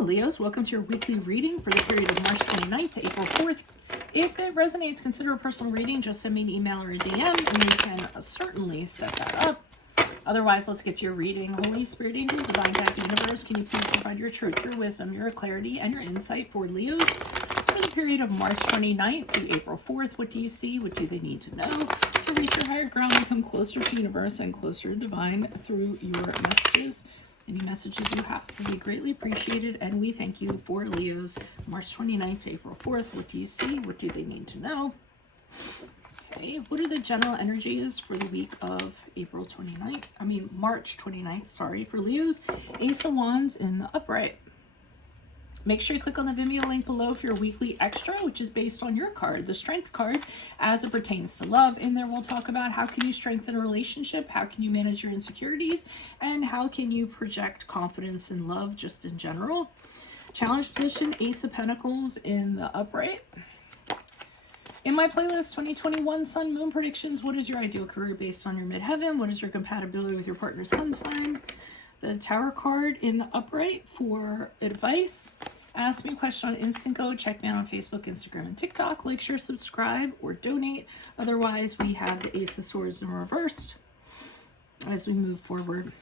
Hello, Leos. Welcome to your weekly reading for the period of March 29th to April 4th. If it resonates, consider a personal reading. Just send me an email or a DM, and we can certainly set that up. Otherwise, let's get to your reading. Holy Spirit, angels, divine guides, universe, can you please provide your truth, your wisdom, your clarity, and your insight for Leos for the period of March 29th to April 4th? What do you see? What do they need to know to reach your higher ground and come closer to universe and closer to divine through your messages? Any messages you have will be greatly appreciated, and we thank you for Leos, March 29th to April 4th. What do you see? What do they need to know? Okay, what are the general energies for the week of March 29th, sorry, for Leos? Ace of Wands in the upright. Make sure you click on the Vimeo link below for your weekly extra, which is based on your card, the Strength card, as it pertains to love. In there, we'll talk about how can you strengthen a relationship, how can you manage your insecurities, and how can you project confidence in love just in general. Challenge position, Ace of Pentacles in the upright. In my playlist, 2021 Sun Moon Predictions, what is your ideal career based on your midheaven? What is your compatibility with your partner's sun sign? The Tower card in the upright for advice. Ask me a question on Instant Go. Check me out on Facebook, Instagram, and TikTok. Like, share, subscribe, or donate. Otherwise, we have the Ace of Swords in reversed as we move forward.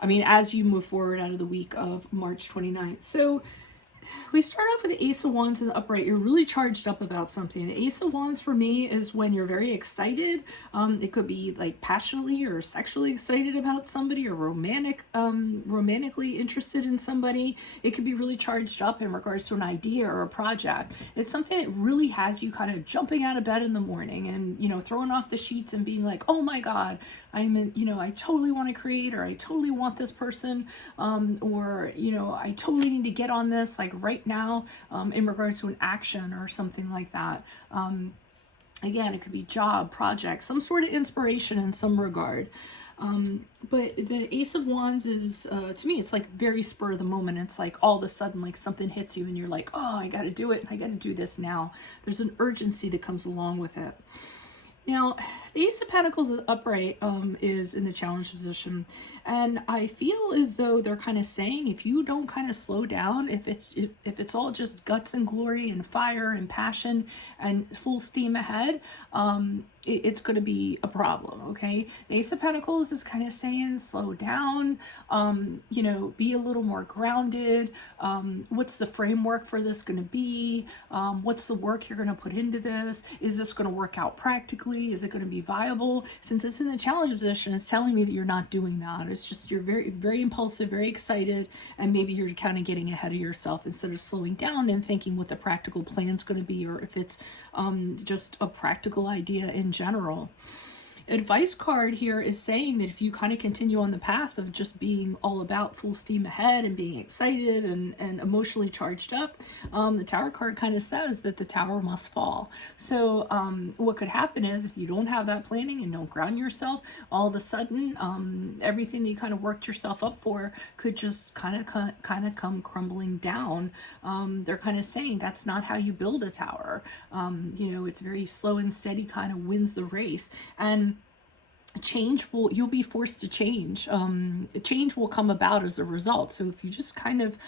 As you move forward out of the week of March 29th. So we start off with the Ace of Wands in the upright. You're really charged up about something. The Ace of Wands for me is when you're very excited. It could be like passionately or sexually excited about somebody, or romantically interested in somebody. It could be really charged up in regards to an idea or a project. It's something that really has you kind of jumping out of bed in the morning and, throwing off the sheets and being like, oh my God, I totally want to create, or I totally want this person, or, I totally need to get on this like right now, in regards to an action or something like that. Again, it could be job, project, some sort of inspiration in some regard. But the Ace of Wands is, to me, it's like very spur of the moment. It's like all of a sudden, like something hits you and you're like, oh, I got to do it. I got to do this now. There's an urgency that comes along with it. Now, the Ace of Pentacles upright is in the challenge position, and I feel as though they're kind of saying, if you don't kind of slow down, if it's all just guts and glory and fire and passion and full steam ahead, it's going to be a problem, okay? The Ace of Pentacles is kind of saying, slow down, be a little more grounded. What's the framework for this going to be? What's the work you're going to put into this? Is this going to work out practically? Is it going to be viable? Since it's in the challenge position, it's telling me that you're not doing that. It's just you're very, very impulsive, very excited, and maybe you're kind of getting ahead of yourself instead of slowing down and thinking what the practical plan is going to be, or if it's just a practical idea in general. Advice card here is saying that if you kind of continue on the path of just being all about full steam ahead and being excited and emotionally charged up, the Tower card kind of says that the tower must fall. So what could happen is, if you don't have that planning and don't ground yourself, all of a sudden everything that you kind of worked yourself up for could just kind of come crumbling down. They're kind of saying that's not how you build a tower. It's very slow and steady, kind of wins the race. And you'll be forced to change. Change will come about as a result. So if you just kind of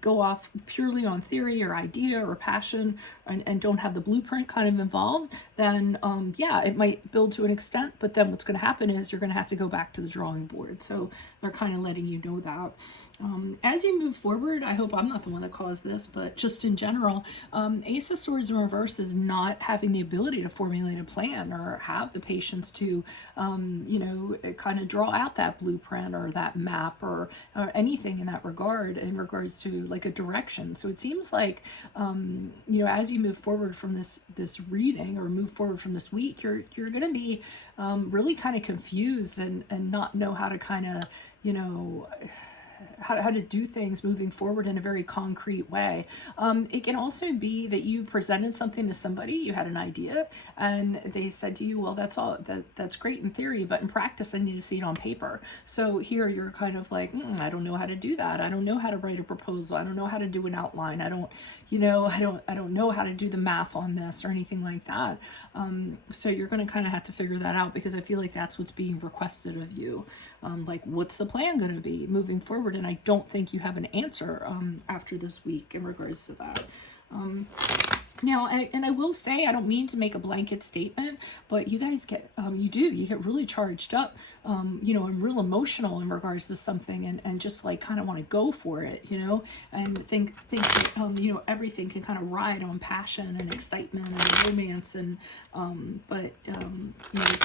go off purely on theory or idea or passion and don't have the blueprint kind of involved, then it might build to an extent, but then what's going to happen is you're going to have to go back to the drawing board. So they're kind of letting you know that. As you move forward, I hope I'm not the one that caused this, but just in general, Ace of Swords in reverse is not having the ability to formulate a plan or have the patience to kind of draw out that blueprint or that map or anything in that regard, in regards to like a direction. So it seems like, as you move forward from this reading, or move forward from this week, you're going to be really kind of confused and not know how to kind of, how to do things moving forward in a very concrete way. It can also be that you presented something to somebody, you had an idea, and they said to you, well, that's great in theory, but in practice, I need to see it on paper. So here you're kind of like, I don't know how to do that. I don't know how to write a proposal. I don't know how to do an outline. I don't know how to do the math on this or anything like that. So you're going to kind of have to figure that out, because I feel like that's what's being requested of you. Like, what's the plan going to be moving forward? forward, and I don't think you have an answer after this week in regards to that. Now, I will say, I don't mean to make a blanket statement, but you guys get, you get really charged up, you know, and real emotional in regards to something, and just like kind of want to go for it, you know, and think that, you know, everything can kind of ride on passion and excitement and romance, and, but, you know,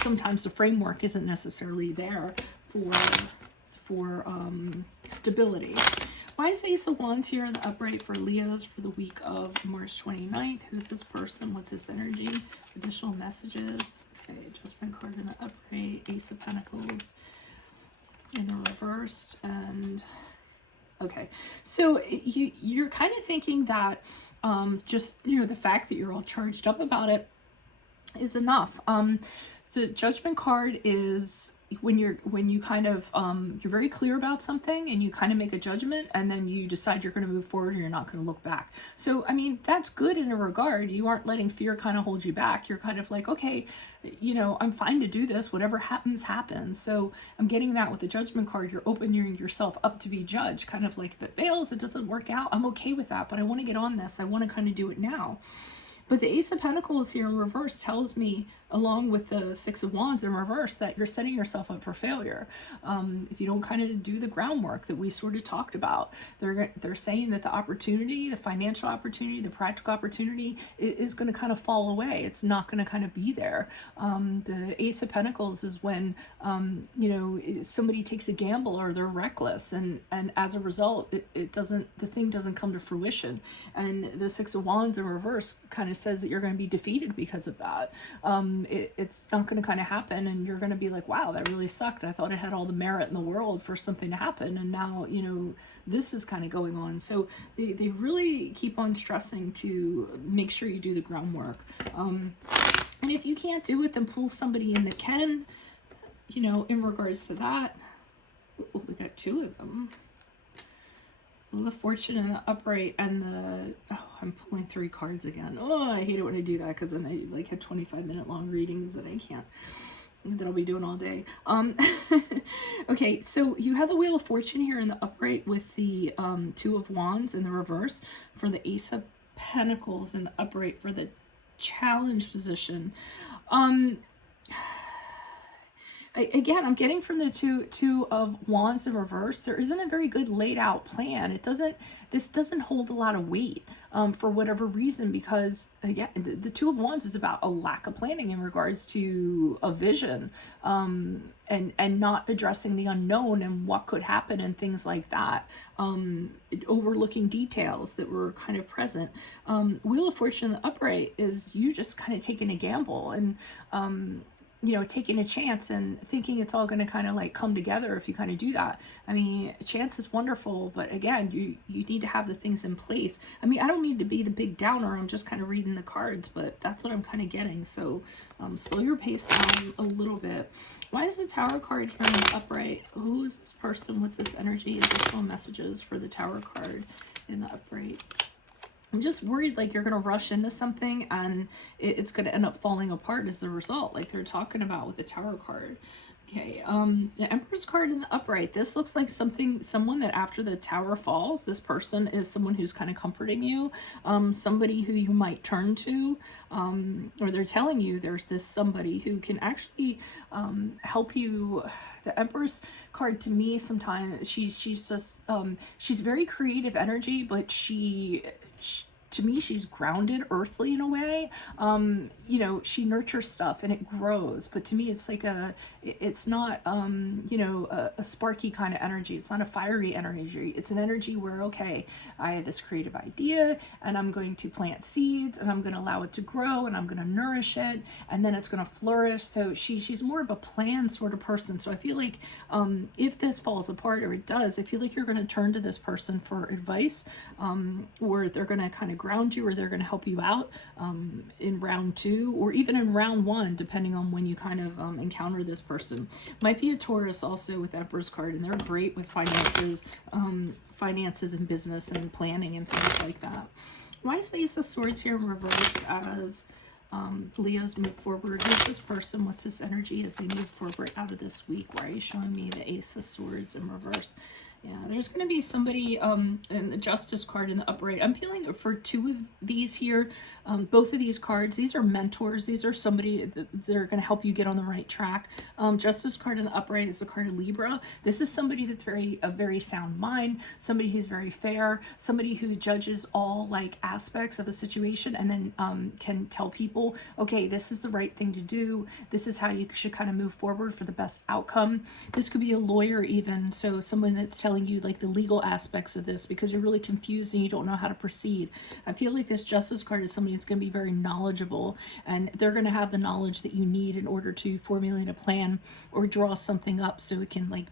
sometimes the framework isn't necessarily there for stability. Why is the Ace of Wands here in the upright for Leos for the week of March 29th? Who's this person? What's this energy? Additional messages. Okay, Judgment card in the upright. Ace of Pentacles in the reversed. And okay, so you're kind of thinking that just, you know, the fact that you're all charged up about it is enough. So Judgment card is when you kind of you're very clear about something, and you kind of make a judgment, and then you decide you're going to move forward and you're not going to look back. So I mean, that's good in a regard. You aren't letting fear kind of hold you back. You're kind of like, okay, you know, I'm fine to do this, whatever happens happens. So I'm getting that with the Judgment card. You're opening yourself up to be judged, kind of like, if it fails, it doesn't work out, I'm okay with that, but I want to get on this, I want to kind of do it now. But the Ace of Pentacles here in reverse tells me, along with the Six of Wands in reverse, that you're setting yourself up for failure. If you don't kind of do the groundwork that we sort of talked about, they're saying that the opportunity, the financial opportunity, the practical opportunity is going to kind of fall away. It's not going to kind of be there. The Ace of Pentacles is when, you know, somebody takes a gamble or they're reckless, and as a result, the thing doesn't come to fruition. And the Six of Wands in reverse kind of says that you're going to be defeated because of that. It's not going to kind of happen, and you're going to be like, wow, that really sucked. I thought it had all the merit in the world for something to happen, and now, you know, this is kind of going on. So they really keep on stressing to make sure you do the groundwork. And if you can't do it, then pull somebody in that can, you know, in regards to that. Ooh, we got two of them. The Fortune and the upright, and the, oh, I'm pulling 3 cards again. Oh, I hate it when I do that, because then I like had 25-minute long readings that I can't, that I'll be doing all day. Okay, so you have the Wheel of Fortune here in the upright with the Two of Wands in the reverse for the Ace of Pentacles in the upright for the challenge position. Again, I'm getting from the two of Wands in reverse, there isn't a very good laid out plan. This doesn't hold a lot of weight for whatever reason, because again, the Two of Wands is about a lack of planning in regards to a vision, and not addressing the unknown and what could happen and things like that, overlooking details that were kind of present. Wheel of Fortune in the upright is you just kind of taking a gamble, and you know, taking a chance and thinking it's all going to kind of like come together if you kind of do that. I mean, a chance is wonderful, but again, you need to have the things in place. I mean, I don't mean to be the big downer. I'm just kind of reading the cards, but that's what I'm kind of getting. So slow your pace down a little bit. Why is the Tower card here in the upright? Who's this person? What's this energy? Additional messages for the Tower card in the upright. I'm just worried like you're going to rush into something and it's going to end up falling apart as a result, like they're talking about with the Tower card. Okay, the Empress card in the upright. This looks like someone that after the Tower falls, this person is someone who's kind of comforting you, somebody who you might turn to, or they're telling you there's this somebody who can actually help you. The Empress card to me sometimes she's just she's very creative energy, but to me, she's grounded, earthly in a way. You know, she nurtures stuff and it grows. But to me, it's like it's not, you know, a sparky kind of energy. It's not a fiery energy. It's an energy where, okay, I have this creative idea and I'm going to plant seeds and I'm going to allow it to grow and I'm going to nourish it and then it's going to flourish. So she's more of a planned sort of person. So I feel like if this falls apart, or it does, I feel like you're going to turn to this person for advice, or they're going to kind of ground you, or they're going to help you out in round 2 or even in round 1, depending on when you kind of encounter this person. Might be a Taurus also with Empress card, and they're great with finances and business and planning and things like that. Why is the Ace of Swords here in reverse as Leos move forward? Who's this person? What's this energy as they move forward out of this week? Why are you showing me the Ace of Swords in reverse? Yeah, there's going to be somebody in the Justice card in the upright. I'm feeling for two of these here, both of these cards. These are mentors. These are somebody that are going to help you get on the right track. Justice card in the upright is the card of Libra. This is somebody that's a very sound mind, somebody who's very fair, somebody who judges all like aspects of a situation and then can tell people, okay, this is the right thing to do. This is how you should kind of move forward for the best outcome. This could be a lawyer even, so someone that's telling you like the legal aspects of this because you're really confused and you don't know how to proceed. I feel like this Justice card is somebody that's going to be very knowledgeable, and they're going to have the knowledge that you need in order to formulate a plan or draw something up so it can like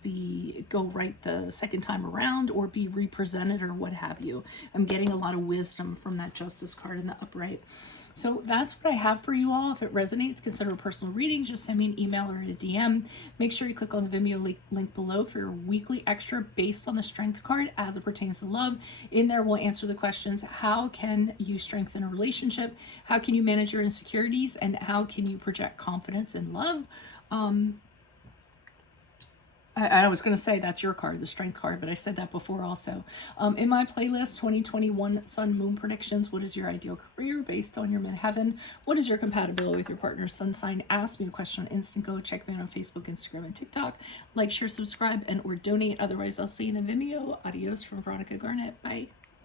go right the second time around or be represented or what have you. I'm getting a lot of wisdom from that Justice card in the upright. So that's what I have for you all. If it resonates, consider a personal reading. Just send me an email or a DM. Make sure you click on the Vimeo link below for your weekly extra based on the Strength card as it pertains to love. In there, we'll answer the questions: how can you strengthen a relationship? How can you manage your insecurities? And how can you project confidence in love? I was going to say that's your card, the Strength card, but I said that before also. In my playlist, 2021 Sun Moon Predictions, what is your ideal career based on your midheaven? What is your compatibility with your partner's sun sign? Ask me a question on Instant Go. Check me out on Facebook, Instagram, and TikTok. Like, share, subscribe, and or donate. Otherwise, I'll see you in the Vimeo. Adios from Veronica Garnett. Bye.